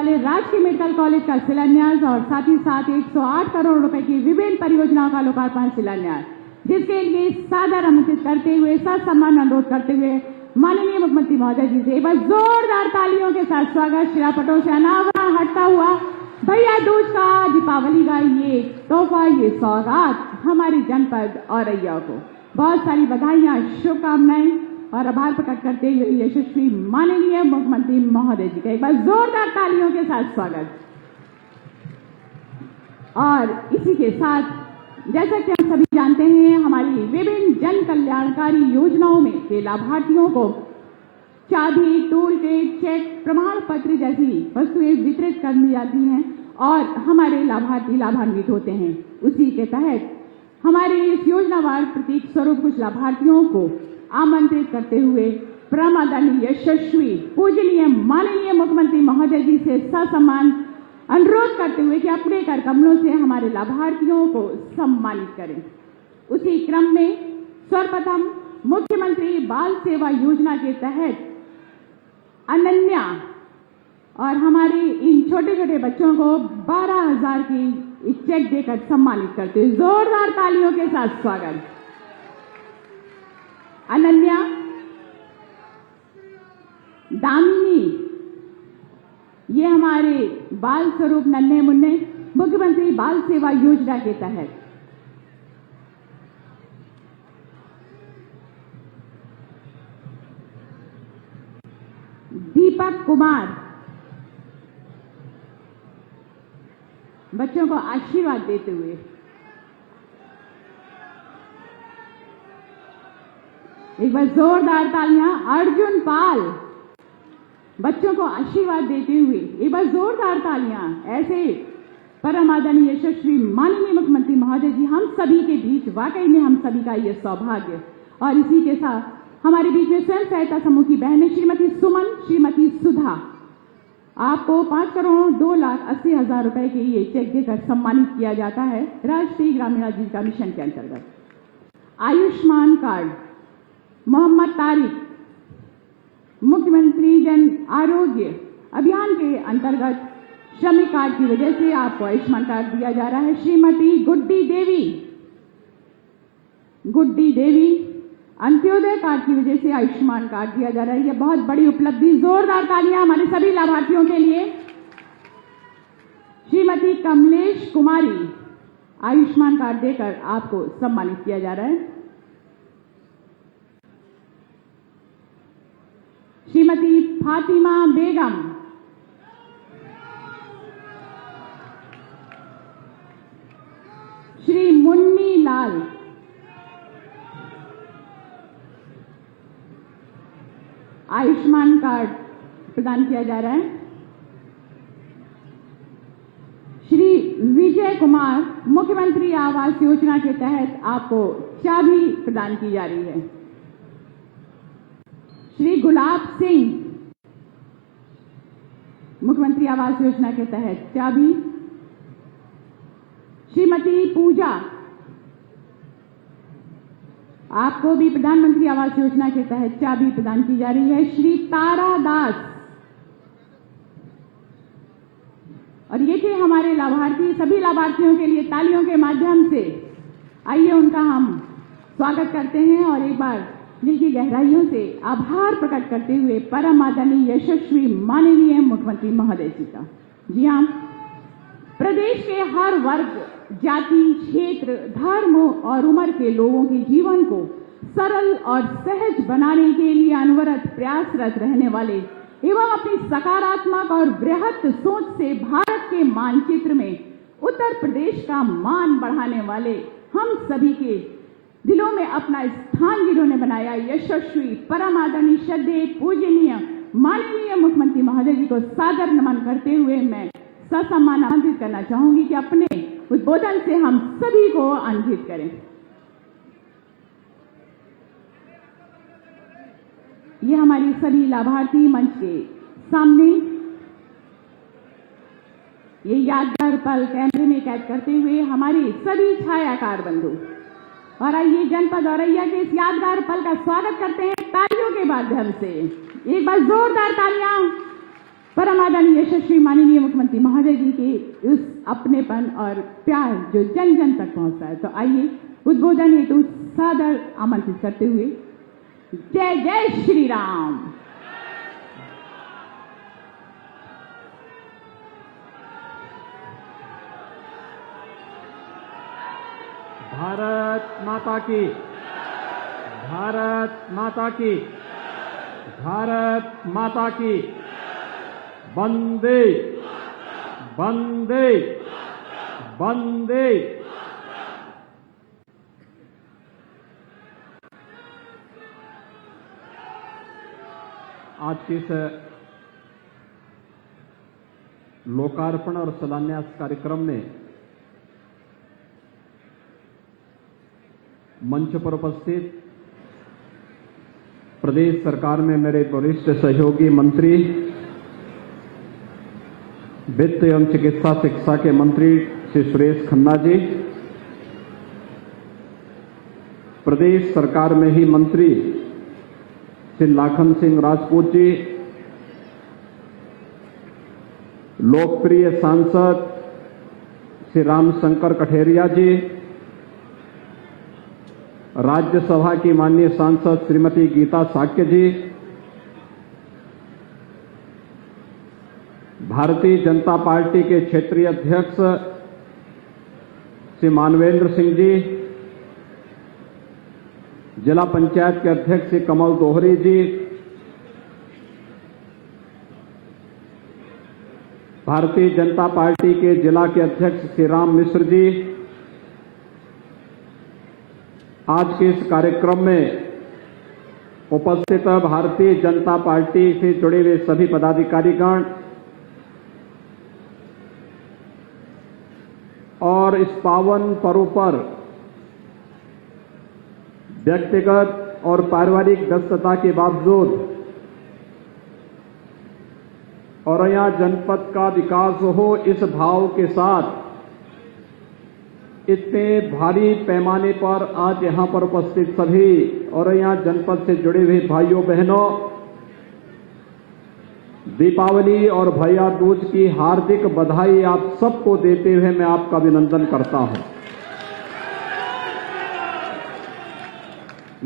वाले राजकीय medical college का शिलान्यास और साथ ही साथ 108 करोड़ रुपए की विभिन्न परियोजनाओं का लोकार्पण शिलान्यास, जिसके लिए सादर आमंत्रित करते हुए ससम्मान अनुरोध करते हुए माननीय मुख्यमंत्री महोदय जी से एक बार जोरदार तालियों के साथ स्वागत। शिलापटों से अनावरण हटता हुआ भैया दूज का, दीपावली का ये तोहफा, ये सौगात हमारी जनपद औरैया को बहुत सारी बधाइयां, शुभकामनाएं और आभार प्रकट करते हुए यशस्वी माननीय मुख्यमंत्री महोदय जी का एक बार जोरदार तालियों के साथ स्वागत। और इसी के साथ जैसा कि हम सभी जानते हैं, हमारी विभिन्न जन कल्याणकारी योजनाओं में के लाभार्थियों को चाबी, टूल किट, चेक, प्रमाण पत्र जैसी वस्तुएं वितरित कर दी जाती हैं और हमारे लाभार्थी लाभान्वित होते हैं। उसी के तहत हमारे इस योजनावार प्रतीक स्वरूप कुछ लाभार्थियों को आमंत्रित करते हुए परम आदरणीय यशस्वी पूजनीय माननीय मुख्यमंत्री महोदय जी से ससम्मान अनुरोध करते हुए कि अपने कर कमलों से हमारे लाभार्थियों को सम्मानित करें। उसी क्रम में सर्वप्रथम मुख्यमंत्री बाल सेवा योजना के तहत अनन्या और हमारे इन छोटे छोटे बच्चों को 12,000 की चेक देकर सम्मानित करते हुए जोरदार तालियों के साथ स्वागत। अनन्या, दामिनी, ये हमारे बाल स्वरूप नन्हे मुन्ने मुख्यमंत्री बाल सेवा योजना के तहत दीपक कुमार बच्चों को आशीर्वाद देते हुए, एक बार जोरदार तालियां। अर्जुन पाल बच्चों को आशीर्वाद देते हुए एक बार जोरदार तालियां। ऐसे परम आदरणीय यशस्वी माननीय मुख्यमंत्री महोदय जी हम सभी के बीच, वाकई में हम सभी का ये सौभाग्य। और इसी के साथ हमारे बीच में स्वयं सहायता समूह की बहनें श्रीमती सुमन, श्रीमती सुधा, आपको 5,02,80,000 रुपए के ये चेक देकर सम्मानित किया जाता है राष्ट्रीय ग्रामीण आजीविका मिशन के अंतर्गत। आयुष्मान कार्ड मोहम्मद तारिक, मुख्यमंत्री जन आरोग्य अभियान के अंतर्गत श्रमिक कार्ड की वजह से आपको आयुष्मान कार्ड दिया जा रहा है। श्रीमती गुड्डी देवी, अंत्योदय कार्ड की वजह से आयुष्मान कार्ड दिया जा रहा है। यह बहुत बड़ी उपलब्धि, जोरदार तालियां हमारे सभी लाभार्थियों के लिए। श्रीमती कमलेश कुमारी, आयुष्मान कार्ड देकर आपको सम्मानित किया जा रहा है। श्रीमती फातिमा बेगम, श्री मुन्नी लाल, आयुष्मान कार्ड प्रदान किया जा रहा है। श्री विजय कुमार, मुख्यमंत्री आवास योजना के तहत आपको चाबी प्रदान की जा रही है। श्री गुलाब सिंह, मुख्यमंत्री आवास योजना के तहत चाबी। श्रीमती पूजा, आपको भी प्रधानमंत्री आवास योजना के तहत चाबी प्रदान की जा रही है। श्री तारा दास, और ये थे हमारे लाभार्थी। सभी लाभार्थियों के लिए तालियों के माध्यम से आइए उनका हम स्वागत करते हैं और एक बार दिल की गहराइयों से आभार प्रकट करते हुए परम आदरणीय यशस्वी माननीय मुख्यमंत्री महोदय जी का। जी हाँ, प्रदेश के हर वर्ग, जाति, क्षेत्र, धर्म और उम्र के लोगों के जीवन को सरल और सहज बनाने के लिए अनवरत प्रयासरत रहने वाले एवं अपनी सकारात्मक और बृहत सोच से भारत के मानचित्र में उत्तर प्रदेश का मान बढ़ाने वाले हम सभी के दिलों में अपना स्थान जिन्होंने बनाया, यशस्वी परम आदरणीय श्रद्धेय पूजनीय माननीय मुख्यमंत्री महोदय जी को सादर नमन करते हुए मैं ससम्मान आमंत्रित करना चाहूंगी कि अपने उद्बोधन से हम सभी को आनंदित करें। ये हमारी सभी लाभार्थी मंच के सामने ये यादगार पल कैमरे में कैद करते हुए हमारे सभी छायाकार बंधु, और आइए जनपद औरैया के इस यादगार पल का स्वागत करते हैं तालियों के माध्यम से। एक बार जोरदार तालियां परम आदरणीय यशस्वी माननीय जी की उस अपनेपन और प्यार जो जन जन तक पहुंचता है। तो आइए उद्बोधन हेतु सादर आमंत्रित करते हुए जय जय श्री राम। भारत माता की, भारत माता की, भारत माता की, वंदे वंदे वंदे। आज के इस लोकार्पण और शिलान्यास कार्यक्रम में मंच पर उपस्थित प्रदेश सरकार में मेरे वरिष्ठ सहयोगी मंत्री, वित्त एवं चिकित्सा शिक्षा के मंत्री श्री सुरेश खन्ना जी, प्रदेश सरकार में ही मंत्री श्री लाखन सिंह राजपूत जी, लोकप्रिय सांसद श्री रामशंकर कठेरिया जी, राज्यसभा की माननीय सांसद श्रीमती गीता साक्य जी, भारतीय जनता पार्टी के क्षेत्रीय अध्यक्ष श्री मानवेंद्र सिंह जी, जिला पंचायत के अध्यक्ष श्री कमल दोहरी जी, भारतीय जनता पार्टी के जिला के अध्यक्ष श्री राम मिश्र जी, आज के इस कार्यक्रम में उपस्थित भारतीय जनता पार्टी से जुड़े हुए सभी पदाधिकारीगण और इस पावन पर्व पर व्यक्तिगत और पारिवारिक व्यस्तता के बावजूद औरैया जनपद का विकास हो, इस भाव के साथ इतने भारी पैमाने पर आज यहां पर उपस्थित सभी औरैया जनपद से जुड़े हुए भाइयों बहनों, दीपावली और भैया दूज की हार्दिक बधाई आप सबको देते हुए मैं आपका अभिनंदन करता हूं।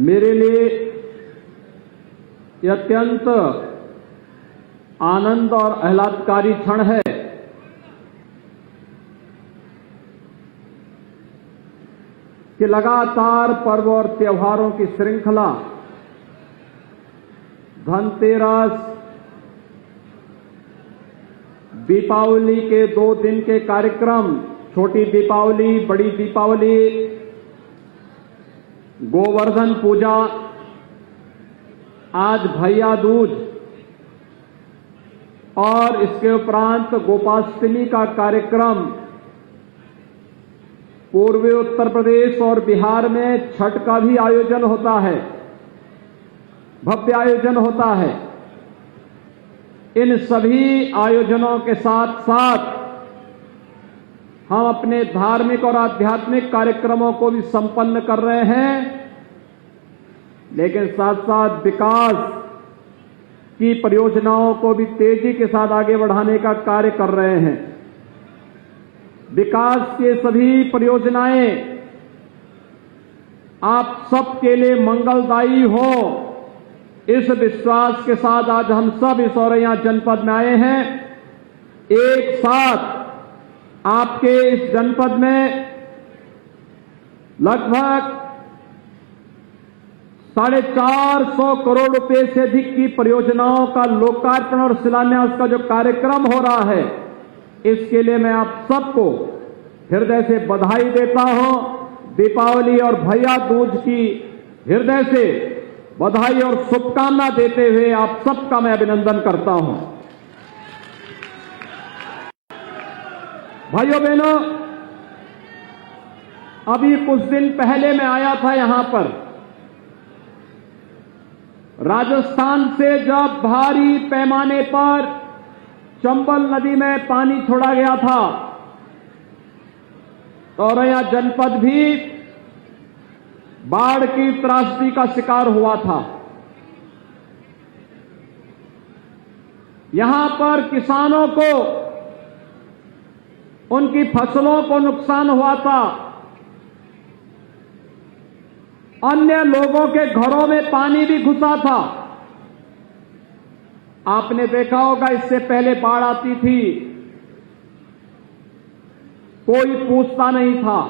मेरे लिए यह अत्यंत आनंद और आह्लादकारी क्षण है कि लगातार पर्व और त्योहारों की श्रृंखला, धनतेरस, दीपावली के 2 दिन के कार्यक्रम, छोटी दीपावली, बड़ी दीपावली, गोवर्धन पूजा, आज भैया दूज और इसके उपरांत गोपाष्टमी का कार्यक्रम, पूर्वी उत्तर प्रदेश और बिहार में छठ का भी आयोजन होता है, भव्य आयोजन होता है। इन सभी आयोजनों के साथ साथ हम अपने धार्मिक और आध्यात्मिक कार्यक्रमों को भी संपन्न कर रहे हैं, लेकिन साथ साथ विकास की परियोजनाओं को भी तेजी के साथ आगे बढ़ाने का कार्य कर रहे हैं। विकास के सभी परियोजनाएं आप सबके लिए मंगलदायी हो, इस विश्वास के साथ आज हम सब इस औरैया जनपद में आए हैं। एक साथ आपके इस जनपद में लगभग 450 करोड़ रुपए से अधिक की परियोजनाओं का लोकार्पण और शिलान्यास का जो कार्यक्रम हो रहा है, इसके लिए मैं आप सबको हृदय से बधाई देता हूं। दीपावली और भैया दूज की हृदय से बधाई और शुभकामना देते हुए आप सबका मैं अभिनंदन करता हूं। भाइयों बहनों, अभी कुछ दिन पहले मैं आया था यहां पर, राजस्थान से जब भारी पैमाने पर चंबल नदी में पानी छोड़ा गया था तो औरैया जनपद भी बाढ़ की त्रासदी का शिकार हुआ था। यहां पर किसानों को उनकी फसलों को नुकसान हुआ था, अन्य लोगों के घरों में पानी भी घुसा था। आपने देखा होगा इससे पहले बाढ़ आती थी, कोई पूछता नहीं था।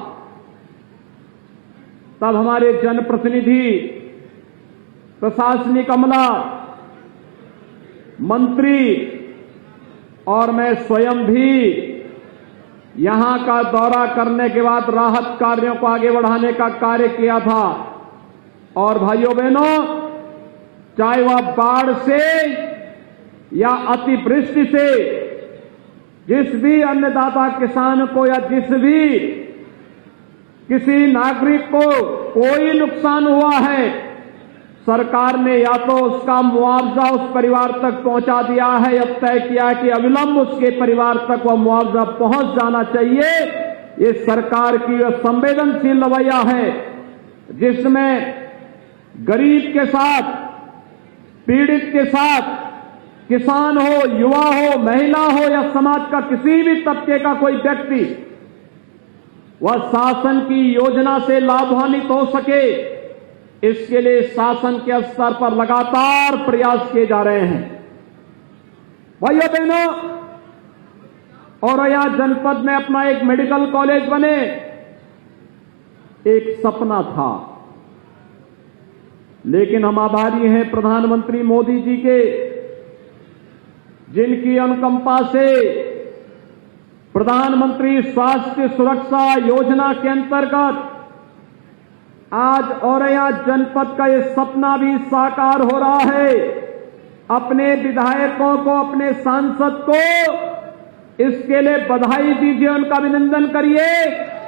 तब हमारे जनप्रतिनिधि, प्रशासनिक अमला, मंत्री और मैं स्वयं भी यहां का दौरा करने के बाद राहत कार्यों को आगे बढ़ाने का कार्य किया था। और भाइयों बहनों, चाहे वह बाढ़ से या अतिवृष्टि से जिस भी अन्नदाता किसान को या जिस भी किसी नागरिक को कोई नुकसान हुआ है, सरकार ने या तो उसका मुआवजा उस परिवार तक पहुंचा दिया है, अब तय किया कि अविलंब उसके परिवार तक वह मुआवजा पहुंच जाना चाहिए। ये सरकार की यह संवेदनशील रवैया है, जिसमें गरीब के साथ, पीड़ित के साथ, किसान हो, युवा हो, महिला हो या समाज का किसी भी तबके का कोई व्यक्ति वह शासन की योजना से लाभान्वित हो सके, इसके लिए शासन के स्तर पर लगातार प्रयास किए जा रहे हैं। भाइयों बहनों, औरैया जनपद में अपना एक मेडिकल कॉलेज बने, एक सपना था। लेकिन हम आभारी हैं प्रधानमंत्री मोदी जी के, जिनकी अनुकंपा से प्रधानमंत्री स्वास्थ्य सुरक्षा योजना के अंतर्गत आज औरैया जनपद का ये सपना भी साकार हो रहा है। अपने विधायकों को, अपने सांसद को इसके लिए बधाई दीजिए, उनका अभिनंदन करिए।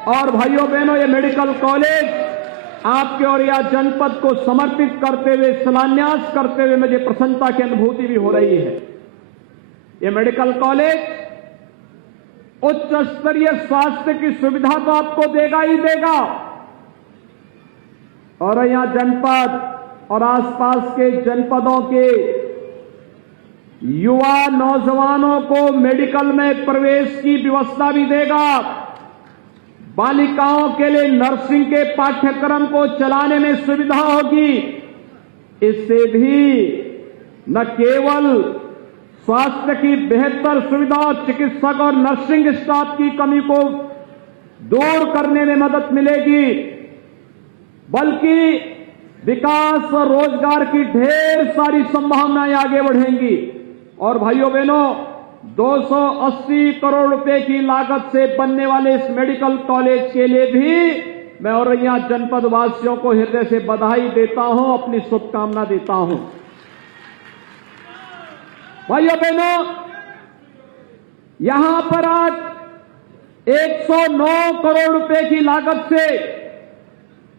और भाइयों बहनों, ये मेडिकल कॉलेज आपके औरैया जनपद को समर्पित करते हुए, शिलान्यास करते हुए मुझे प्रसन्नता की अनुभूति भी हो रही है। ये मेडिकल कॉलेज उच्च स्तरीय स्वास्थ्य की सुविधा तो आपको देगा ही देगा, औरैया जनपद और आसपास के जनपदों के युवा नौजवानों को मेडिकल में प्रवेश की व्यवस्था भी देगा। बालिकाओं के लिए नर्सिंग के पाठ्यक्रम को चलाने में सुविधा होगी। इससे भी न केवल स्वास्थ्य की बेहतर सुविधा, चिकित्सक और नर्सिंग स्टाफ की कमी को दूर करने में मदद मिलेगी, बल्कि विकास और रोजगार की ढेर सारी संभावनाएं आगे बढ़ेंगी। और भाइयों बहनों, 280 करोड़ रुपए की लागत से बनने वाले इस मेडिकल कॉलेज के लिए भी मैं औरैया जनपद वासियों को हृदय से बधाई देता हूं, अपनी शुभकामना देता हूं। भाइयों बहनों, यहां पर आज 109 करोड़ रुपए की लागत से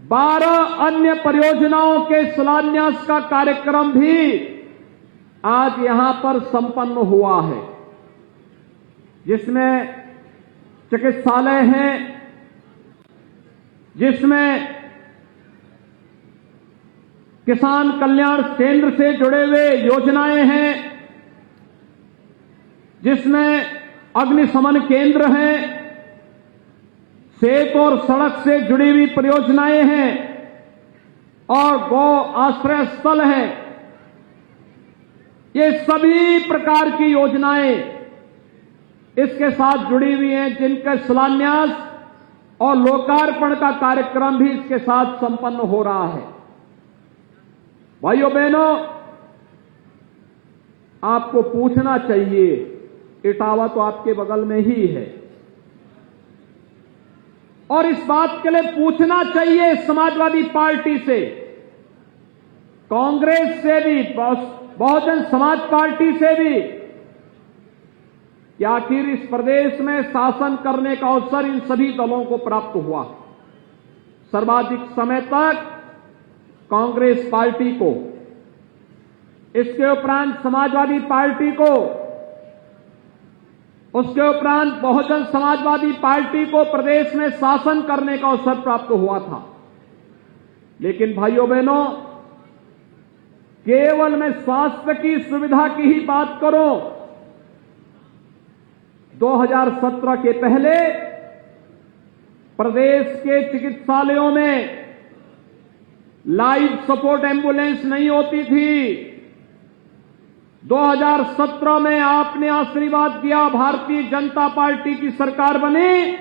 12 अन्य परियोजनाओं के शिलान्यास का कार्यक्रम भी आज यहां पर संपन्न हुआ है, जिसमें चिकित्सालय हैं, जिसमें किसान कल्याण केंद्र से जुड़े हुए योजनाएं हैं, जिसमें अग्निशमन केंद्र हैं, सेतु और सड़क से जुड़ी हुई परियोजनाएं हैं और गौ आश्रय स्थल है। ये सभी प्रकार की योजनाएं इसके साथ जुड़ी हुई हैं, जिनका शिलान्यास और लोकार्पण का कार्यक्रम भी इसके साथ संपन्न हो रहा है। भाइयों बहनों, आपको पूछना चाहिए, इटावा तो आपके बगल में ही है, और इस बात के लिए पूछना चाहिए समाजवादी पार्टी से, कांग्रेस से भी, बहुजन समाज पार्टी से भी, कि आखिर इस प्रदेश में शासन करने का अवसर इन सभी दलों को प्राप्त हुआ। सर्वाधिक समय तक कांग्रेस पार्टी को, इसके उपरांत समाजवादी पार्टी को, उसके उपरांत बहुजन समाजवादी पार्टी को प्रदेश में शासन करने का अवसर प्राप्त हुआ था। लेकिन भाइयों बहनों, केवल मैं स्वास्थ्य की सुविधा की ही बात करूं, 2017 के पहले प्रदेश के चिकित्सालयों में लाइफ सपोर्ट एम्बुलेंस नहीं होती थी। 2017 में आपने आशीर्वाद किया, भारतीय जनता पार्टी की सरकार बनी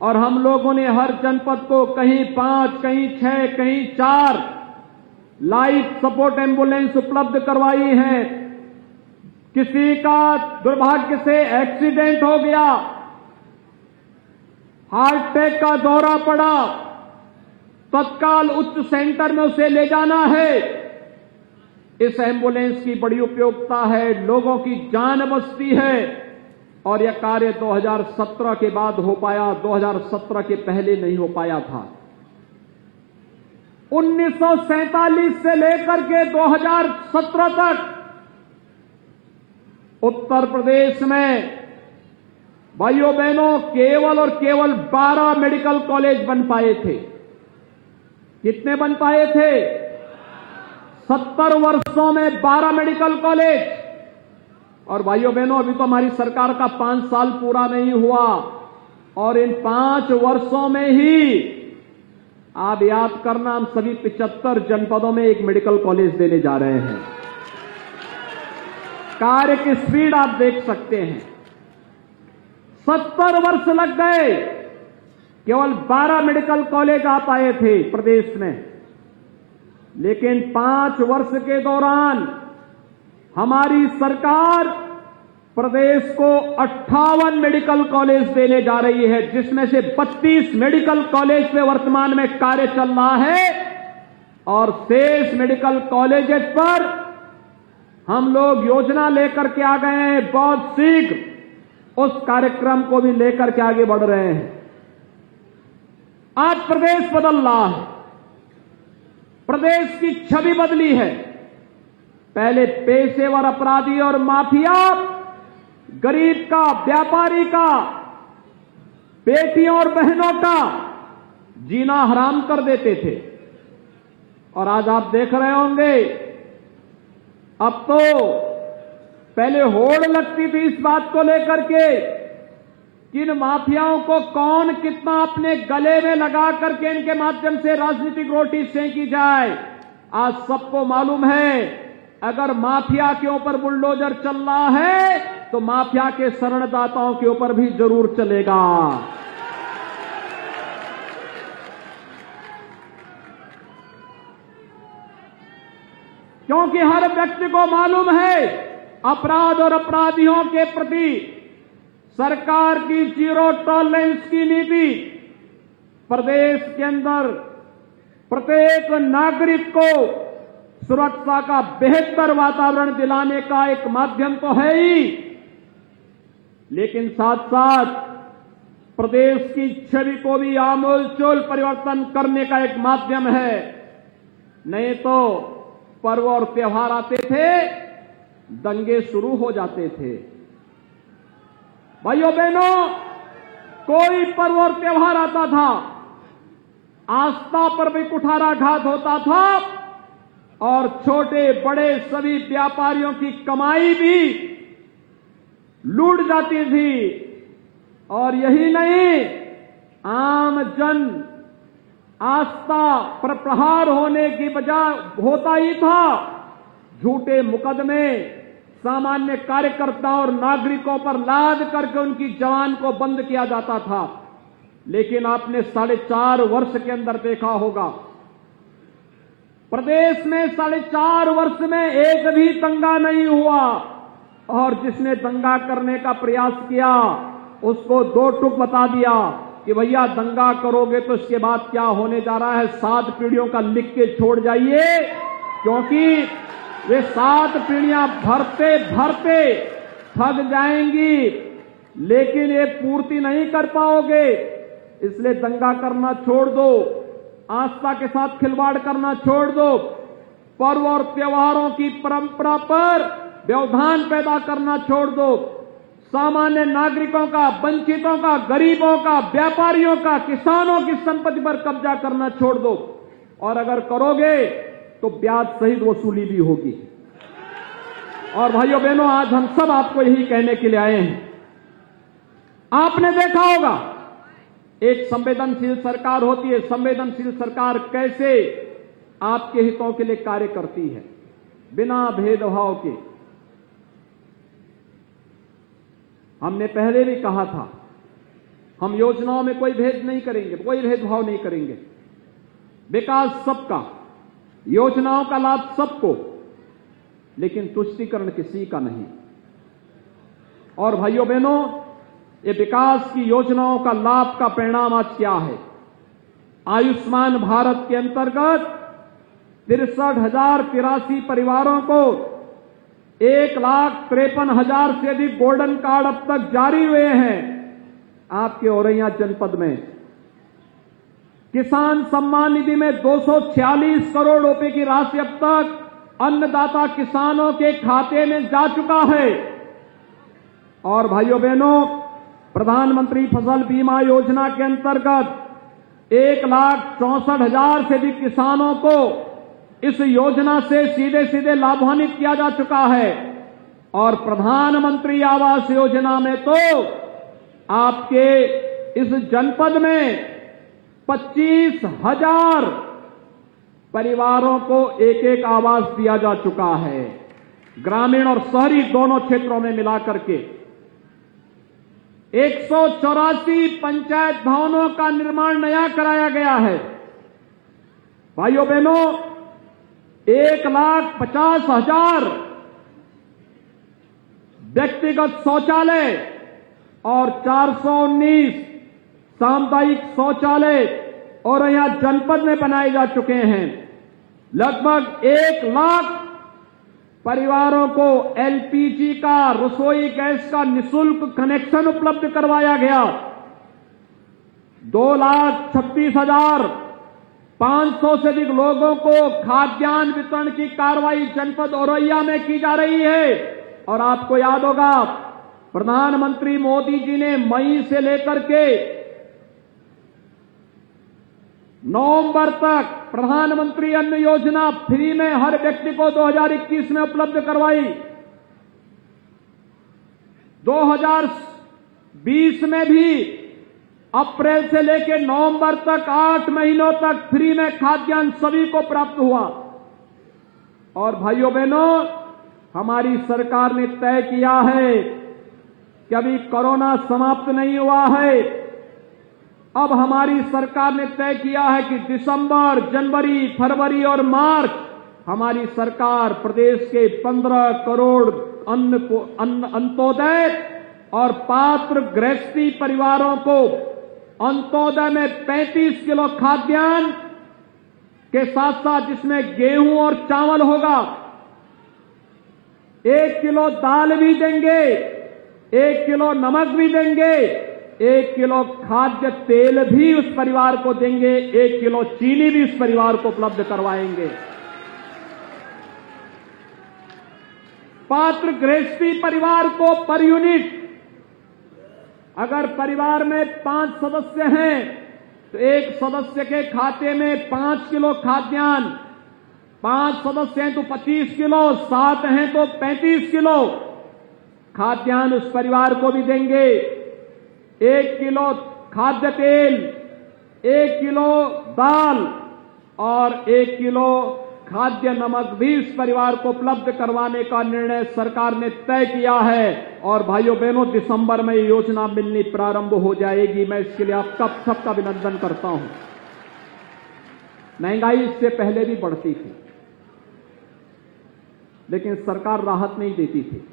और हम लोगों ने हर जनपद को कहीं 5, कहीं 6, कहीं 4 लाइफ सपोर्ट एम्बुलेंस उपलब्ध करवाई है। किसी का दुर्भाग्य से एक्सीडेंट हो गया, हार्ट अटैक का दौरा पड़ा, तत्काल उच्च सेंटर में उसे ले जाना है। इस एम्बुलेंस की बड़ी उपयोगिता है, लोगों की जान बचती है और यह कार्य 2017 के बाद हो पाया, 2017 के पहले नहीं हो पाया था। 1947 से लेकर के 2017 तक उत्तर प्रदेश में भाइयों बहनों केवल और केवल 12 मेडिकल कॉलेज बन पाए थे। कितने बन पाए थे? 70 वर्षों में 12 मेडिकल कॉलेज। और भाइयों बहनों अभी तो हमारी सरकार का 5 साल पूरा नहीं हुआ और इन 5 वर्षों में ही आप याद करना, हम सभी 75 जनपदों में एक मेडिकल कॉलेज देने जा रहे हैं। कार्य की स्पीड आप देख सकते हैं। 70 वर्ष लग गए, केवल 12 मेडिकल कॉलेज आ पाए थे प्रदेश में, लेकिन 5 वर्ष के दौरान हमारी सरकार प्रदेश को 58 मेडिकल कॉलेज देने जा रही है, जिसमें से 32 मेडिकल कॉलेज पे वर्तमान में कार्य चल रहा है और शेष मेडिकल कॉलेजेस पर हम लोग योजना लेकर के आ गए हैं। बहुत शीघ्र उस कार्यक्रम को भी लेकर के आगे बढ़ रहे हैं। आज प्रदेश बदल रहा है, प्रदेश की छवि बदली है। पहले पेशेवर अपराधी और माफिया गरीब का, व्यापारी का, बेटियों और बहनों का जीना हराम कर देते थे और आज आप देख रहे होंगे अब तो पहले होड़ लगती थी इस बात को लेकर के कि इन माफियाओं को कौन कितना अपने गले में लगा करके इनके माध्यम से राजनीतिक रोटी सेंकी जाए। आज सबको मालूम है अगर माफिया के ऊपर बुलडोजर चल रहा है तो माफिया के शरणदाताओं के ऊपर भी जरूर चलेगा। क्योंकि हर व्यक्ति को मालूम है अपराध और अपराधियों के प्रति सरकार की जीरो टॉलरेंस की नीति प्रदेश के अंदर प्रत्येक नागरिक को सुरक्षा का बेहतर वातावरण दिलाने का एक माध्यम तो है ही, लेकिन साथ साथ प्रदेश की छवि को भी आमूलचूल परिवर्तन करने का एक माध्यम है। नहीं तो पर्व और त्योहार आते थे, दंगे शुरू हो जाते थे। भाइयों बहनों, कोई पर्व और त्योहार आता था, आस्था पर भी कुठाराघात होता था और छोटे बड़े सभी व्यापारियों की कमाई भी लूट जाती थी। और यही नहीं, आम जन आस्था पर प्रहार होने की बजाय होता ही था झूठे मुकदमे सामान्य कार्यकर्ताओं और नागरिकों पर लाद करके उनकी जवान को बंद किया जाता था। लेकिन आपने 4.5 वर्ष के अंदर देखा होगा प्रदेश में 4.5 वर्ष में एक भी दंगा नहीं हुआ और जिसने दंगा करने का प्रयास किया उसको 2 टुक बता दिया कि भैया दंगा करोगे तो इसके बाद क्या होने जा रहा है, 7 पीढ़ियों का लिख के छोड़ जाइए, क्योंकि वे 7 पीढ़ियां भरते भरते थक जाएंगी लेकिन ये पूर्ति नहीं कर पाओगे। इसलिए दंगा करना छोड़ दो, आस्था के साथ खिलवाड़ करना छोड़ दो, पर्व और त्योहारों की परंपरा पर व्यवधान पैदा करना छोड़ दो, सामान्य नागरिकों का, वंचितों का, गरीबों का, व्यापारियों का, किसानों की संपत्ति पर कब्जा करना छोड़ दो और अगर करोगे तो ब्याज सहित वसूली भी होगी। और भाइयों बहनों, आज हम सब आपको यही कहने के लिए आए हैं आपने देखा होगा एक संवेदनशील सरकार होती है, संवेदनशील सरकार कैसे आपके हितों के लिए कार्य करती है बिना भेदभाव के। हमने पहले भी कहा था हम योजनाओं में कोई भेद नहीं करेंगे, कोई भेदभाव नहीं करेंगे। विकास सबका, योजनाओं का लाभ सबको, लेकिन तुष्टीकरण किसी का नहीं। और भाइयों बहनों, ये विकास की योजनाओं का लाभ का परिणाम आज क्या है? आयुष्मान भारत के अंतर्गत 63,083 परिवारों को 1,53,000 से अधिक गोल्डन कार्ड अब तक जारी हुए हैं आपके औरैया जनपद में। किसान सम्मान निधि में 246 करोड़ रुपए की राशि अब तक अन्नदाता किसानों के खाते में जा चुका है। और भाइयों बहनों, प्रधानमंत्री फसल बीमा योजना के अंतर्गत 1,64,000 से अधिक किसानों को इस योजना से सीधे सीधे लाभान्वित किया जा चुका है। और प्रधानमंत्री आवास योजना में तो आपके इस जनपद में 25,000 परिवारों को एक एक आवास दिया जा चुका है, ग्रामीण और शहरी दोनों क्षेत्रों में मिलाकर के। 184 पंचायत भवनों का निर्माण नया कराया गया है। भाइयों बहनों, 1,50,000 व्यक्तिगत शौचालय और 419 सामुदायिक शौचालय और यहां जनपद में बनाए जा चुके हैं। लगभग 1 लाख परिवारों को एलपीजी का, रसोई गैस का निःशुल्क कनेक्शन उपलब्ध करवाया गया। 2,36,500 से अधिक लोगों को खाद्यान्न वितरण की कार्रवाई जनपद औरैया में की जा रही है। और आपको याद होगा प्रधानमंत्री मोदी जी ने मई से लेकर के नवंबर तक प्रधानमंत्री अन्न योजना फ्री में हर व्यक्ति को 2021 में उपलब्ध करवाई। 2020 में भी अप्रैल से लेकर नवंबर तक 8 महीनों तक फ्री में खाद्यान्न सभी को प्राप्त हुआ। और भाइयों बहनों, हमारी सरकार ने तय किया है कि अभी कोरोना समाप्त नहीं हुआ है। अब हमारी सरकार ने तय किया है कि दिसंबर, जनवरी, फरवरी और मार्च हमारी सरकार प्रदेश के 15 करोड़ अंत्योदय और पात्र गृहस्थी परिवारों को अंत्योदय में 35 किलो खाद्यान्न के साथ साथ जिसमें गेहूं और चावल होगा, 1 किलो दाल भी देंगे, 1 किलो नमक भी देंगे, 1 किलो खाद्य तेल भी उस परिवार को देंगे, 1 किलो चीनी भी उस परिवार को उपलब्ध करवाएंगे। पात्र गृहस्थी परिवार को पर यूनिट, अगर परिवार में 5 सदस्य हैं तो एक सदस्य के खाते में 5 किलो खाद्यान्न, 5 सदस्य हैं तो 25 किलो, 7 हैं तो 35 किलो खाद्यान्न उस परिवार को भी देंगे। 1 किलो खाद्य तेल, 1 किलो दाल और 1 किलो खाद्य नमक भी इस परिवार को उपलब्ध करवाने का निर्णय सरकार ने तय किया है। और भाइयों बहनों, दिसंबर में ये योजना मिलनी प्रारंभ हो जाएगी। मैं इसके लिए आप सबका अभिनंदन करता हूं। महंगाई इससे पहले भी बढ़ती थी, लेकिन सरकार राहत नहीं देती थी।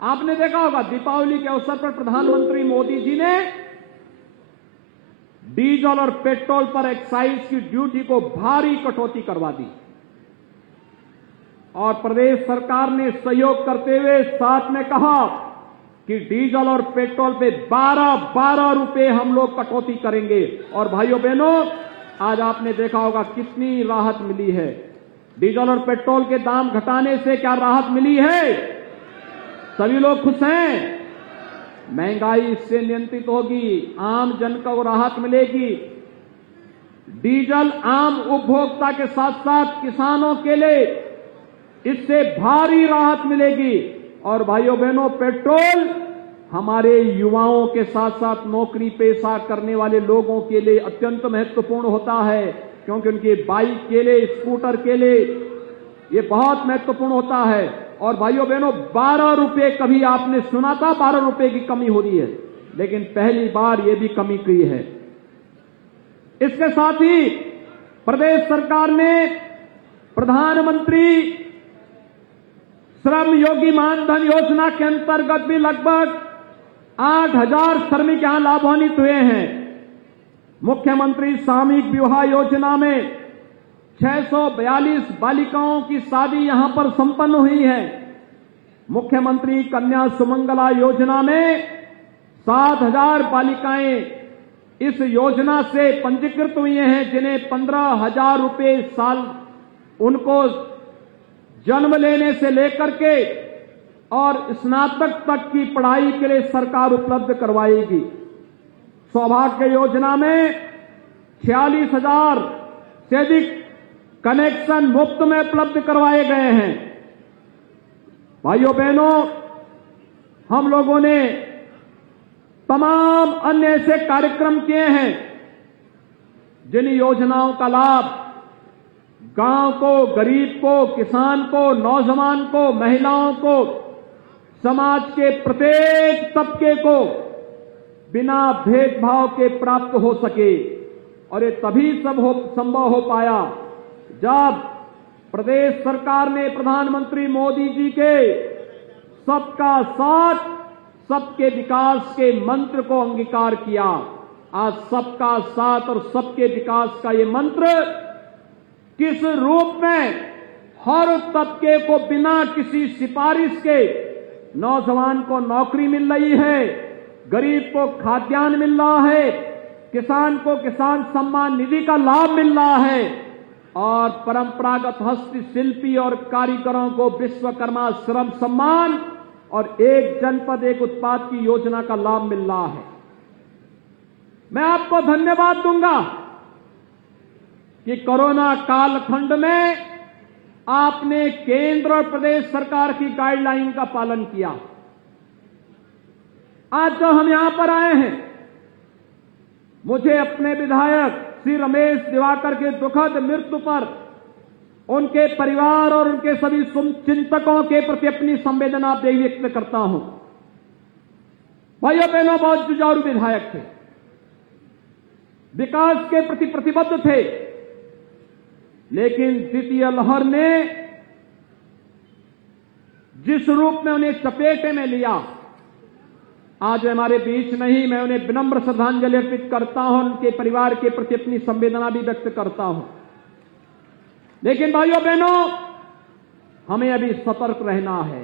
आपने देखा होगा दीपावली के अवसर पर प्रधानमंत्री मोदी जी ने डीजल और पेट्रोल पर एक्साइज की ड्यूटी को भारी कटौती करवा दी और प्रदेश सरकार ने सहयोग करते हुए साथ में कहा कि डीजल और पेट्रोल पे 12 रुपए हम लोग कटौती करेंगे। और भाइयों बहनों, आज आपने देखा होगा कितनी राहत मिली है। डीजल और पेट्रोल के दाम घटाने से क्या राहत मिली है? सभी लोग खुश हैं। महंगाई इससे नियंत्रित होगी, आम जन को राहत मिलेगी। डीजल आम उपभोक्ता के साथ साथ किसानों के लिए इससे भारी राहत मिलेगी। और भाइयों बहनों, पेट्रोल हमारे युवाओं के साथ साथ नौकरी पेशा करने वाले लोगों के लिए अत्यंत महत्वपूर्ण होता है, क्योंकि उनके बाइक के लिए, स्कूटर के लिए ये बहुत महत्वपूर्ण होता है। और भाइयों बहनों, 12 रुपए कभी आपने सुना था 12 रुपए की कमी हो रही है, लेकिन पहली बार ये भी कमी की है। इसके साथ ही प्रदेश सरकार ने प्रधानमंत्री श्रम योगी मानधन योजना के अंतर्गत भी लगभग 8,000 श्रमिक यहां लाभान्वित हुए हैं। मुख्यमंत्री सामूहिक विवाह योजना में 642 बालिकाओं की शादी यहां पर संपन्न हुई है। मुख्यमंत्री कन्या सुमंगला योजना में 7,000 बालिकाएं इस योजना से पंजीकृत हुई हैं, जिन्हें 15,000 रुपए साल उनको जन्म लेने से लेकर के और स्नातक तक की पढ़ाई के लिए सरकार उपलब्ध करवाएगी। सौभाग्य योजना में 46,000 से अधिक कनेक्शन मुफ्त में उपलब्ध करवाए गए हैं। भाइयों बहनों, हम लोगों ने तमाम अन्य ऐसे कार्यक्रम किए हैं जिन योजनाओं का लाभ गांव को, गरीब को, किसान को, नौजवान को, महिलाओं को, समाज के प्रत्येक तबके को बिना भेदभाव के प्राप्त हो सके। और ये तभी संभव हो पाया जब प्रदेश सरकार ने प्रधानमंत्री मोदी जी के सबका साथ, सबके विकास के मंत्र को अंगीकार किया। आज सबका साथ और सबके विकास का ये मंत्र किस रूप में हर तबके को बिना किसी सिफारिश के, नौजवान को नौकरी मिल रही है, गरीब को खाद्यान्न मिल रहा है, किसान को किसान सम्मान निधि का लाभ मिल रहा है, और परंपरागत हस्तशिल्पी और कारीगरों को विश्वकर्मा श्रम सम्मान और एक जनपद एक उत्पाद की योजना का लाभ मिल रहा है। मैं आपको धन्यवाद दूंगा कि कोरोना कालखंड में आपने केंद्र और प्रदेश सरकार की गाइडलाइन का पालन किया। आज जो हम यहां पर आए हैं, मुझे अपने विधायक श्री रमेश दिवाकर के दुखद मृत्यु पर उनके परिवार और उनके सभी चिंतकों के प्रति अपनी संवेदना व्यक्त करता हूं। भाइयों बहनों, बहुत जुझारू विधायक थे, विकास के प्रति प्रतिबद्ध थे, लेकिन द्वितीय लहर ने जिस रूप में उन्हें चपेटे में लिया, आज हमारे बीच नहीं। मैं उन्हें विनम्र श्रद्धांजलि अर्पित करता हूं, उनके परिवार के प्रति अपनी संवेदना भी व्यक्त करता हूं। लेकिन भाइयों बहनों, हमें अभी सतर्क रहना है।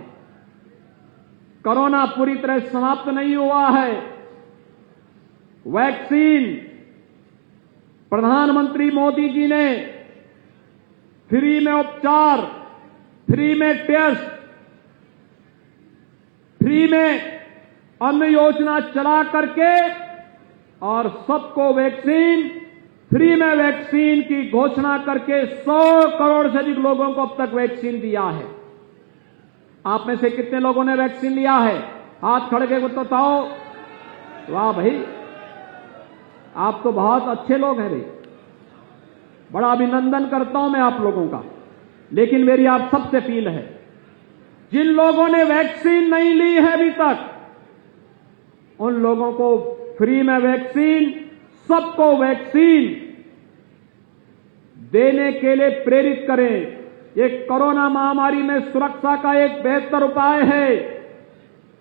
कोरोना पूरी तरह समाप्त नहीं हुआ है। वैक्सीन प्रधानमंत्री मोदी जी ने फ्री में उपचार, फ्री में टेस्ट, फ्री में अन्न योजना चला करके और सबको वैक्सीन, फ्री में वैक्सीन की घोषणा करके 100 करोड़ से अधिक लोगों को अब तक वैक्सीन दिया है। आप में से कितने लोगों ने वैक्सीन लिया है? हाथ खड़े के बताओ। वाह भाई, आप तो बहुत अच्छे लोग हैं भाई, बड़ा अभिनंदन करता हूं मैं आप लोगों का। लेकिन मेरी आप सबसे अपील है, जिन लोगों ने वैक्सीन नहीं ली है अभी तक, उन लोगों को फ्री में वैक्सीन, सबको वैक्सीन देने के लिए प्रेरित करें। ये कोरोना महामारी में सुरक्षा का एक बेहतर उपाय है।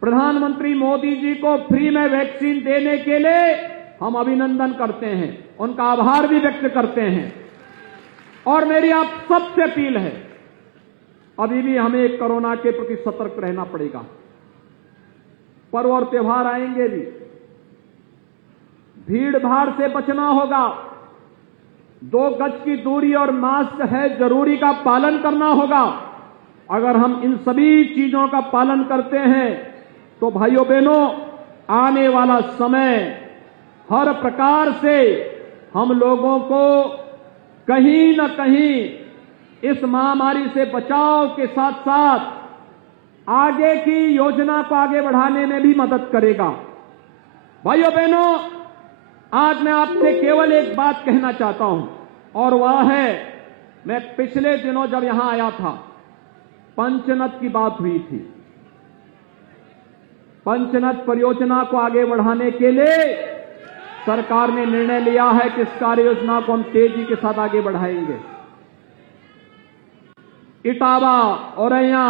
प्रधानमंत्री मोदी जी को फ्री में वैक्सीन देने के लिए हम अभिनंदन करते हैं, उनका आभार भी व्यक्त करते हैं। और मेरी आप सबसे अपील है, अभी भी हमें कोरोना के प्रति सतर्क रहना पड़ेगा। पर्व और त्योहार आएंगे भी, भीड़ भाड़ से बचना होगा, 2 गज की दूरी और मास्क है जरूरी का पालन करना होगा। अगर हम इन सभी चीजों का पालन करते हैं तो भाइयों बहनों, आने वाला समय हर प्रकार से हम लोगों को कहीं न कहीं इस महामारी से बचाव के साथ साथ आगे की योजना को आगे बढ़ाने में भी मदद करेगा। भाइयों बहनों, आज मैं आपसे केवल एक बात कहना चाहता हूं, और वह है, मैं पिछले दिनों जब यहां आया था, पंचनद की बात हुई थी। पंचनद परियोजना को आगे बढ़ाने के लिए सरकार ने निर्णय लिया है कि इस कार्य योजना को हम तेजी के साथ आगे बढ़ाएंगे। इटावा, औरैया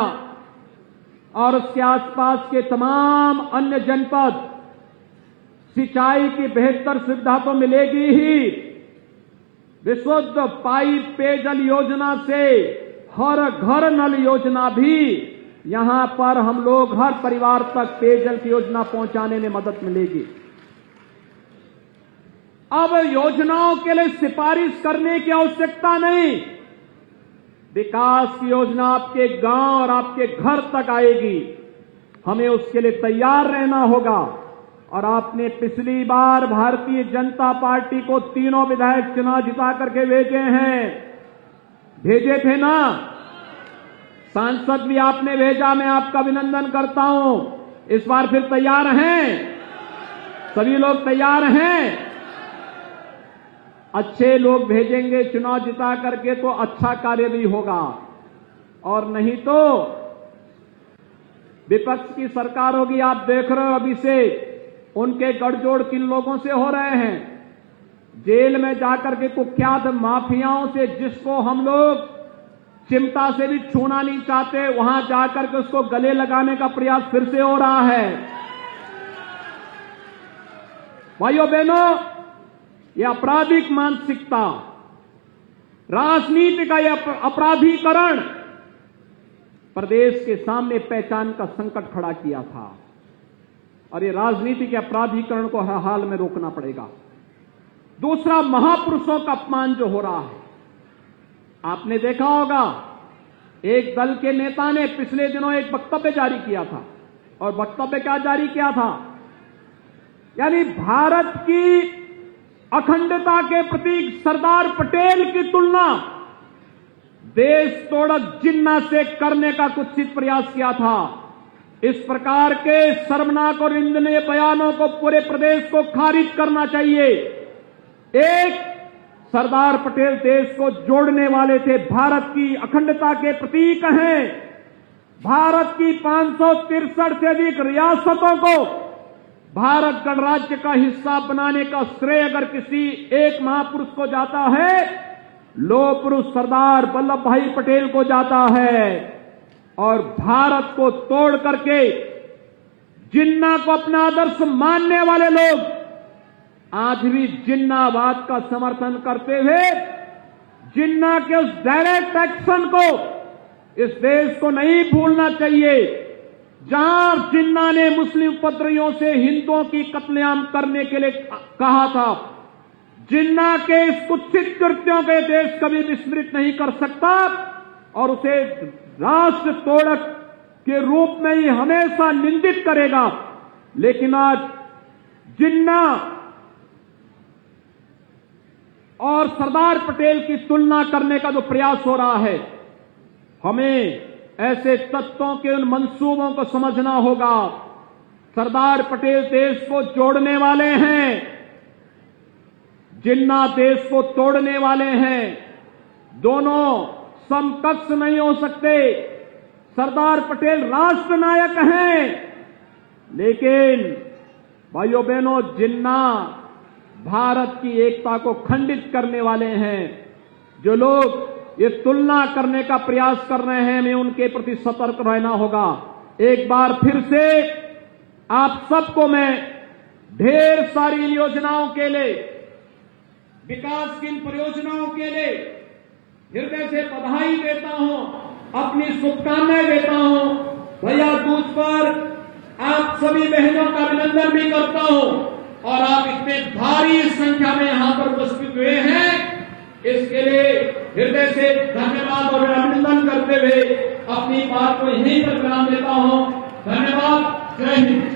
और उसके आसपास के तमाम अन्य जनपद सिंचाई की बेहतर सुविधा तो मिलेगी ही, विशुद्ध पाइप पेयजल योजना से हर घर नल योजना भी, यहां पर हम लोग हर परिवार तक पेयजल की योजना पहुंचाने में मदद मिलेगी। अब योजनाओं के लिए सिफारिश करने की आवश्यकता नहीं, विकास की योजना आपके गांव और आपके घर तक आएगी। हमें उसके लिए तैयार रहना होगा। और आपने पिछली बार भारतीय जनता पार्टी को तीनों विधायक चुनाव जिता करके भेजे थे ना, सांसद भी आपने भेजा, मैं आपका अभिनंदन करता हूं। इस बार फिर तैयार हैं? सभी लोग तैयार हैं? अच्छे लोग भेजेंगे चुनाव जिता करके तो अच्छा कार्य भी होगा, और नहीं तो विपक्ष की सरकार होगी। आप देख रहे हो अभी से उनके गठजोड़ किन लोगों से हो रहे हैं। जेल में जाकर के कुख्यात माफियाओं से, जिसको हम लोग चिमटा से भी छूना नहीं चाहते, वहां जाकर के उसको गले लगाने का प्रयास फिर से हो रहा है। भाइयों बहनों, यह आपराधिक मानसिकता, राजनीति का यह अपराधीकरण प्रदेश के सामने पहचान का संकट खड़ा किया था, और ये राजनीति के अपराधीकरण को हर हाल में रोकना पड़ेगा। दूसरा, महापुरुषों का अपमान जो हो रहा है, आपने देखा होगा एक दल के नेता ने पिछले दिनों एक वक्तव्य जारी किया था, और वक्तव्य क्या जारी किया था, यानी भारत की अखंडता के प्रतीक सरदार पटेल की तुलना देश तोड़क जिन्ना से करने का कुत्सित प्रयास किया था। इस प्रकार के शर्मनाक और निंदनीय बयानों को पूरे प्रदेश को खारिज करना चाहिए। एक, सरदार पटेल देश को जोड़ने वाले थे, भारत की अखंडता के प्रतीक हैं। भारत की 563 से अधिक रियासतों को भारत गणराज्य का हिस्सा बनाने का श्रेय अगर किसी एक महापुरुष को जाता है, लौह पुरुष सरदार वल्लभ भाई पटेल को जाता है। और भारत को तोड़ करके जिन्ना को अपना आदर्श मानने वाले लोग आज भी जिन्नावाद का समर्थन करते हुए जिन्ना के उस डायरेक्ट एक्शन को इस देश को नहीं भूलना चाहिए, जहां जिन्ना ने मुस्लिम उपद्रवियों से हिंदुओं की कत्लेआम करने के लिए कहा था। जिन्ना के इस कुत्सित कृत्यों के देश कभी विस्मृत नहीं कर सकता, और उसे राष्ट्र तोड़क के रूप में ही हमेशा निंदित करेगा। लेकिन आज जिन्ना और सरदार पटेल की तुलना करने का जो प्रयास हो रहा है, हमें ऐसे तत्वों के उन मंसूबों को समझना होगा। सरदार पटेल देश को जोड़ने वाले हैं, जिन्ना देश को तोड़ने वाले हैं। दोनों समकक्ष नहीं हो सकते। सरदार पटेल राष्ट्र नायक हैं, लेकिन भाइयों बहनों, जिन्ना भारत की एकता को खंडित करने वाले हैं। जो लोग ये तुलना करने का प्रयास कर रहे हैं, हमें उनके प्रति सतर्क रहना होगा। एक बार फिर से आप सबको मैं ढेर सारी इन योजनाओं के लिए, विकास की इन परियोजनाओं के लिए हृदय से बधाई देता हूं, अपनी शुभकामनाएं देता हूं। भैया दूज पर आप सभी बहनों का अभिनंदन भी करता हूं, और आप इतने भारी संख्या में यहां पर उपस्थित हुए हैं, इसके लिए हृदय से धन्यवाद और अभिनंदन करते हुए अपनी बात को यहीं पर विराम देता हूं। धन्यवाद। जय हिंद।